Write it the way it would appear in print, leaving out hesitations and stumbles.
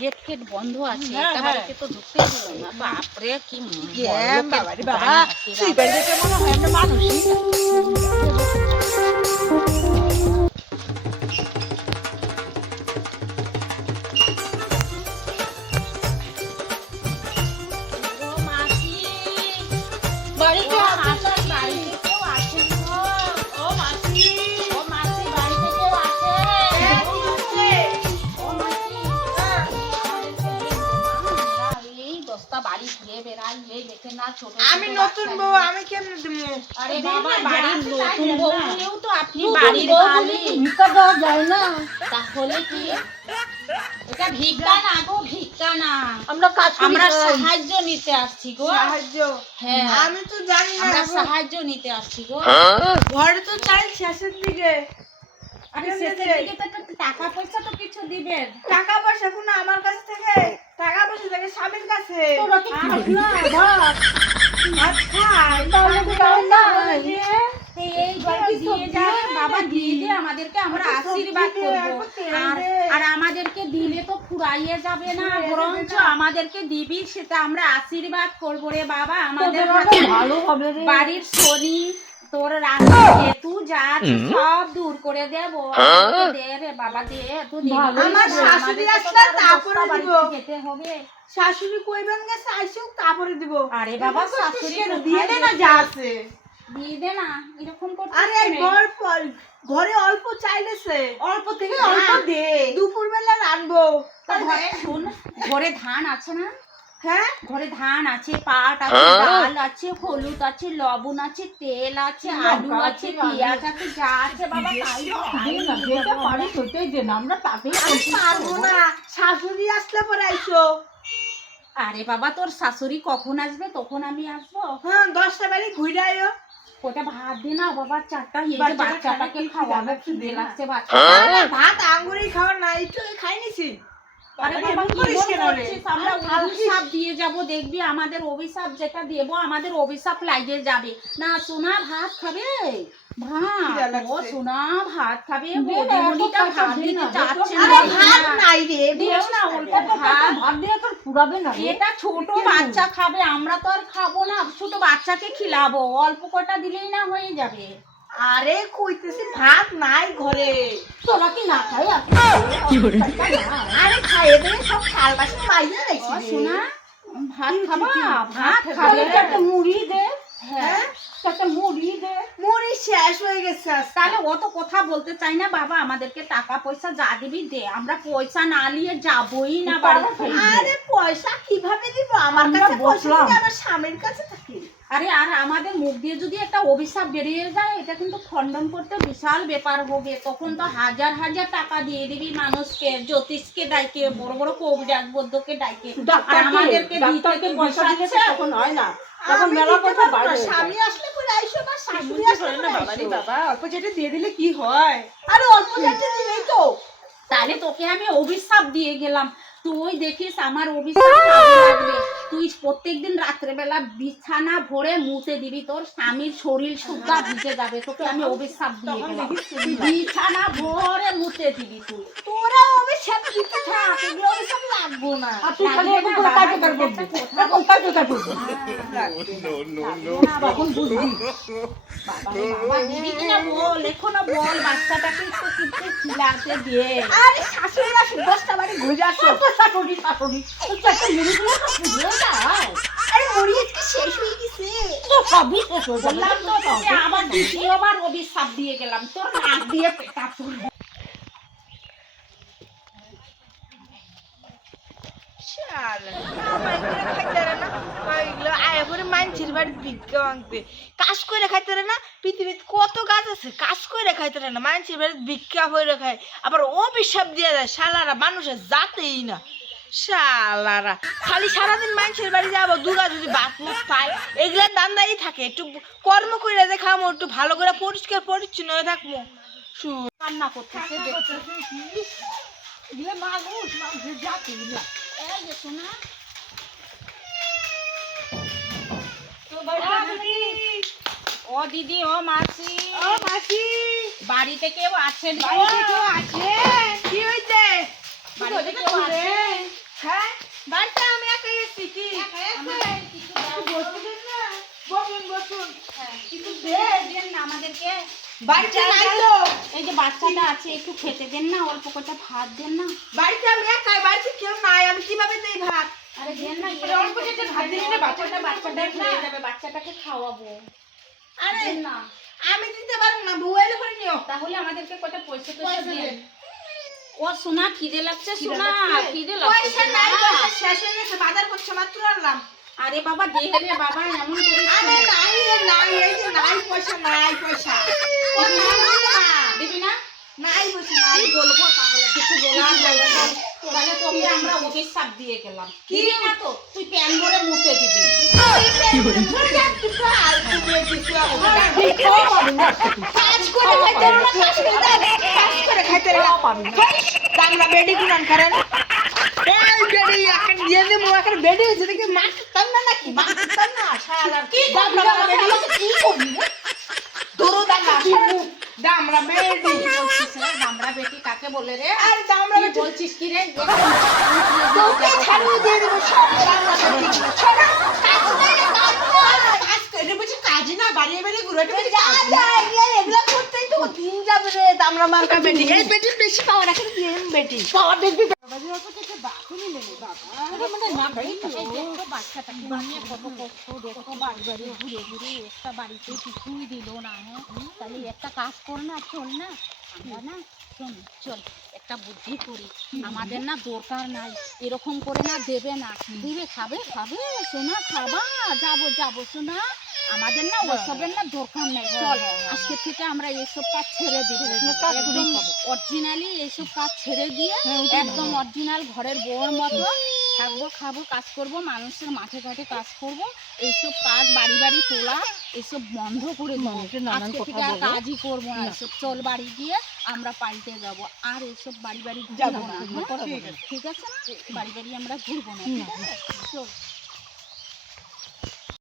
Gate ফেট বন্ধ আছে, এটা বাড়িতে তো ঢুকতে দিল না। বাপরে কি বাবা তুই বাড়িতে মনে হয় আমরা মানুষই আমি নতুন বউ আমি কেমনে দেবো? আরে বাবা বাড়ির নতুন বউ হলেও তো আপনি বাড়ির মালিক, ভিক্ষা দেওয়া যায় না। তাহলে কি এটা ভিক্ষা না গো, ভিক্ষা না, আমরা কাজ করি, আমরা সাহায্য নিতে আসছি গো। সাহায্য? হ্যাঁ আমি তো জানি না, আমরা সাহায্য নিতে আসছি গো। ঘরে তো চাই শেষের দিকে। আরে শেষের দিকে তো একটা টাকা পয়সা তো কিছু দিবেন। টাকা পয়সা কোনো আমার কাছে থেকে, টাকা পয়সা থেকে স্বামীর কাছে। তোরা কি খাস না ভাত? ভাত খাই তাহলে কি দাও না? এই এই বাড়ি দিয়ে যাবে বাবা, দিয়ে দিয়ে আমাদেরকে আমরা আশীর্বাদ করব। আর আমাদেরকে দিলে তো ফুরাইয়ে যাবে না, বরঞ্চ আমাদেরকে দিবি, সেটা আমরা আশীর্বাদ করব রে বাবা। আমাদের ভালো হবে রে। বাড়ির শনি তোর রান্না যেহেতু যা আছে সব দূর করে দেব। দে রে বাবা দে, তুই আমার শাশুড়ি আসলে তারপরে দিব। যেতে হবে। শাশুড়ি কইবেন গেছে আইসো তারপরে দিব। আরে বাবা শাশুড়ি দিয়ে দে না যা আছে। দিয়ে দে না, এরকম করতে আরে ঘরে অল্প চাইলেছে, অল্প থেকে অল্প দে, দুপুর বেলা রানবো। ঘরে শুন, ঘরে ধান আছে না? হ্যাঁ ঘরে ধান আছে, পাট আছে, ডাল আছে, হলুদ আছে, লবণ আছে, তেল আছে, আলু আছে, পেঁয়াজ আছে, যা আছে বাবা তাই যেটা পারি সেটাই দেন, আমরা তাতেই পারবো না। শাশুড়ি আসলে পরে আইসো। আরে বাবা তোর শাশুড়ি কখন আসবে তখন আমি আসবো। হ্যাঁ 10টা বাড়ি ঘুরে আইও। ওটা ভাত দে না বাবা, চারটা বাচ্চাটাকে খাওয়াবে, খিদে লাগছে বাচ্চা। ভাত আঙ্গুরি খাওয়া না, একটু খাই নিছি। আরে বাবা কি বলছিস? আমরা অভিশাপ দিয়ে যাব, দেখবি আমাদের অভিশাপ যেটা দেব আমাদের অভিশাপ লাগিয়ে যাবে না। সোনা ভাত খাবে, ভাত ও সোনা ভাত খাবে, বৌদিমণিটা ভাত দিতে চাচ্ছে না। আরে ভাত নাই রে, দেও না অল্প ভাত, ভাত দিয়ে তো ফুরাবে না। এটা ছোট বাচ্চা খাবে, আমরা তো আর খাবো না, ছোট বাচ্চাকে খিলাবো, অল্প কটা দিলেই না হয়ে যাবে। আরে কইতেছি ভাত নাই ঘরে। তোরা কি না খাই? আরে খাইয়ে দে, সব খাল বাসন মাইজা রাখছি। সোনা ভাত খাবা? ভাত খাবে, একটা মুড়ি দে। হ্যাঁ একটা মুড়ি দে। মুড়ি শেষ হয়ে গেছে। তাহলে অত কথা বলতে চাই না বাবা, আমাদেরকে টাকা পয়সা যা দিবি দে, আমরা পয়সা না নিয়ে যাবোই না বাড়ি থেকে। আরে পয়সা কিভাবে দিব? আমার কাছে পয়সা নেই, আমার স্বামীর কাছে থাকে। আরে আর আমাদের মুখ দিয়ে যদি একটা অভিশাপ বেরিয়ে যায়, এটা কিন্তু খণ্ডন করতে বিশাল ব্যাপার হবে। তখন তো হাজার হাজার টাকা দিয়ে দিবি মানুষকে, জ্যোতিষকে ডাইকে, বড় বড় কবিরাজ বৈদ্যকে ডাইকে, আর আমাদেরকে দিতে পয়সা দিচ্ছে তখন হয় না। তখন মেলা পয়সা বাইরে। স্বামী আসলে পরে আইসো, বা শাশুড়ি আসলে না। বাবা রে বাবা, অল্প যেটা দিয়ে দিলে কি হয়? আরে অল্প যেটা দিলেই তো। তাহলে তোকে আমি অভিশাপ দিয়ে গেলাম, তুই দেখিস আমার অভিশাপ কাজে লাগবে। তুই প্রত্যেকদিন রাত্রেবেলা বিছানা ভরে মুতে দিবি, তোর স্বামীর শরীর সুদ্ধা ভিজে যাবে। তোকে আমি অভিশাপ দিয়ে গেলাম, বিছানা ভরে মুতে দিবি তুই। তোরা অভিশাপ দিতে থাক, এগুলো অভিশাপ লাগবো না। তুই খালি একটু করে কাজ করবি, এখন কাজ করবি। তখন বুঝবি বাবা দিবি কিনা বল, এখনো বল, বাচ্চাটাকে একটু কিন্তু খিলাতে দে। আরে শাশুড়ি আসে 10টা বাড়ি ঘুরে আসো। শাশুড়ি শাশুড়ি একটা মুড়িগুলো দিয়ে দাও। আরে মুড়ি কি শেষ হয়ে গেছে? তো সবই শেষ হয়ে বললাম তো, তোকে আবার দ্বিতীয়বার অভিশাপ দিয়ে গেলাম, তোর নাক দিয়ে পেটা চুল। কাজ করে খাইতে না, পৃথিবীতে কত গাছ আছে, কাজ করে খাইতে না, মানুষের বাড়ি ভিক্ষা হয়ে খায়, আবার অভিশাপ দিয়ে যায়। শালারা মানুষের জাতেই না, শালারা খালি সারাদিন মানুষের বাড়ি যাবো, দুগা যদি ভাত মুখ পায়, এগুলা দান্দাই থাকে। একটু কর্ম করে যে খামো, একটু ভালো করে পরিষ্কার পরিচ্ছন্ন হয়ে থাকবো। রান্না করতেছে মানুষ, মানুষের জাতি না। এই যে শোনা ও দিদি, ও মাসি, ও মাসি, বাড়িতে কেউ আছেন? বাড়িতে কেউ আছে? কি হইছে? বাড়িতে কেউ আছে? হ্যাঁ বাড়িতে আমি একাই এসেছি কি আমাদের কিছু দাও তো। বসবেন না বসুন বসুন হ্যাঁ, কিছু দেন দেন না আমাদেরকে। বাড়িতে নাই তো এই যে বাচ্চাটা আছে একটু খেতে দেন না, অল্প কটা ভাত দেন না। বাড়িতে আমি একাই বাড়িতে কেউ নাই আমি কিভাবে দেই ভাত আরে দেন না, আরে অল্প কটা ভাত দিলে না বাচ্চাটা বাচ্চাটা খেয়ে খেয়ে যাবে। যাবে, বাচ্চাটাকে খাওয়াবো। আরে দেন না, আমি দিতে পারবো না বউ এলে করে নিও তাহলে আমাদেরকে কটা পয়সা টয়সা পয়সা দেন। দেন। ও সোনা খিদে লাগছে, সোনা খিদে পয়সা লাগছে নাই সোনা। পয়সা শেষ হয়ে গেছে বাজার করছে মাত্র আনলাম আরে বাবা দে রে বাবা, এমন করিস আরে না। নাই রে নাই এই যে নাই পয়সা দিবি না? নাই পয়সা নাই কি বলবো তাহলে, কিছু বলার যাবে না। তাহলে তোকে আমরা অভিশাপ দিয়ে গেলাম। দিবি না তো তুই প্যান ভরে মুতে দিবি। কাজ করে খাইতে না কাজ করে খাইতে আমরা বেডি গুনান করেন এই বেডি এখন দিয়ে দে মো এখন বেডি হইছে দেখি মারতাম না নাকি মারতাম না শালা কি দামরা বেডি কি করবি দরো দামরা বেডি বলছিস রে, দামড়া বেটি কাকে বলে রে? আর দামরা কি বেডি বলছিস কি রে? তোকে ছাড়িয়ে দিয়ে দেব সব দামরা বেডি ছোট কাজ করে কাজ করে বুঝি কাজ না বাড়িয়ে বাড়িয়ে ঘুরেতে বুঝি যা যা এগুলা করতেই তো দিন যাবে রে দামরা মার্কা বেডি এই বেডি বেশি পাওয়ার রাখে দিয়ে বেডি পাওয়ার দেখবি বাজি অত কিছু বাকুনি নেই বাবা আরে মানে না ভাই তো এই দেখো বাচ্চাটাকে নিয়ে কত কষ্ট, দেখো বাড়ি বাড়ি ঘুরে ঘুরে একটা বাড়িতে কিছুই দিল না। হ্যাঁ, তাহলে একটা কাজ কর না, চল না আমরা না, শোন চল একটা বুদ্ধি করি। আমাদের না দরকার নাই এরকম করে, না দেবে না দিবে, খাবে খাবে সোনা, খাবা, যাবো যাবো সোনা, আমাদের না ওসবের না দরকার নাই। চল আজকে থেকে আমরা এইসব কাজ ছেড়ে দিব, একদম অরিজিনালি এইসব কাজ ছেড়ে দিয়ে একদম অরিজিনাল ঘরের বউর মতো থাকবো, খাবো, কাজ করব, মানুষের মাঠে ঘাটে কাজ করব। এইসব কাজ বাড়ি বাড়ি তোলা এইসব বন্ধ করে দেবো। আজকে থেকে আর কাজই করবো না এসব। চল বাড়ি গিয়ে আমরা পাল্টে যাব, আর এসব বাড়ি বাড়ি ঘুরবো না। হ্যাঁ? ঠিক আছে না, বাড়ি বাড়ি আমরা ঘুরবো না। ঠিক আছে? চল।